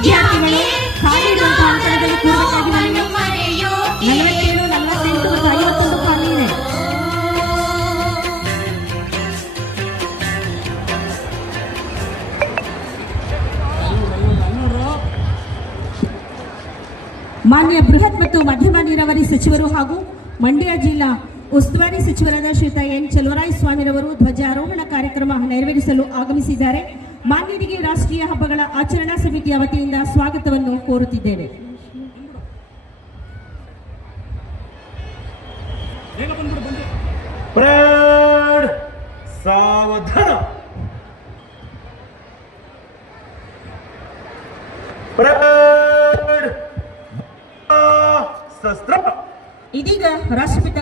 ವಿದ್ಯಾರ್ಥಿಗಳು ಖಾಲಿ ಇರುವಂತಹ ಅಂಕಣದಲ್ಲಿ ಕೂರಬೇಕಾಗಿ ಮನವಿ. 47, 48 ಮತ್ತು 51 ಖಾಲಿ ಇದೆ. ಮಾನ್ಯ ಬೃಹತ್ ಮತ್ತು ಮಧ್ಯಮ ನೀರಾವರಿ ಸಚಿವರು ಹಾಗೂ ಮಂಡ್ಯ ಜಿಲ್ಲಾ ಉಸ್ತುವಾರಿ ಸಚಿವರಾದ ಶ್ರೀಯುತ ಎನ್ ಚಲುವರಾಯ ಸ್ವಾಮಿರವರು ಧ್ವಜಾರೋಹಣ ಕಾರ್ಯಕ್ರಮ ನೆರವೇರಿಸಲು ಆಗಮಿಸಿದ್ದಾರೆ. ಮಾನ್ಯರಿಗೆ ರಾಷ್ಟ್ರೀಯ ಹಬ್ಬಗಳ ಆಚರಣಾ ಸಮಿತಿಯ ವತಿಯಿಂದ ಸ್ವಾಗತವನ್ನು ಕೋರುತ್ತಿದ್ದೇನೆ. ಇದೀಗ ರಾಷ್ಟ್ರಪಿತ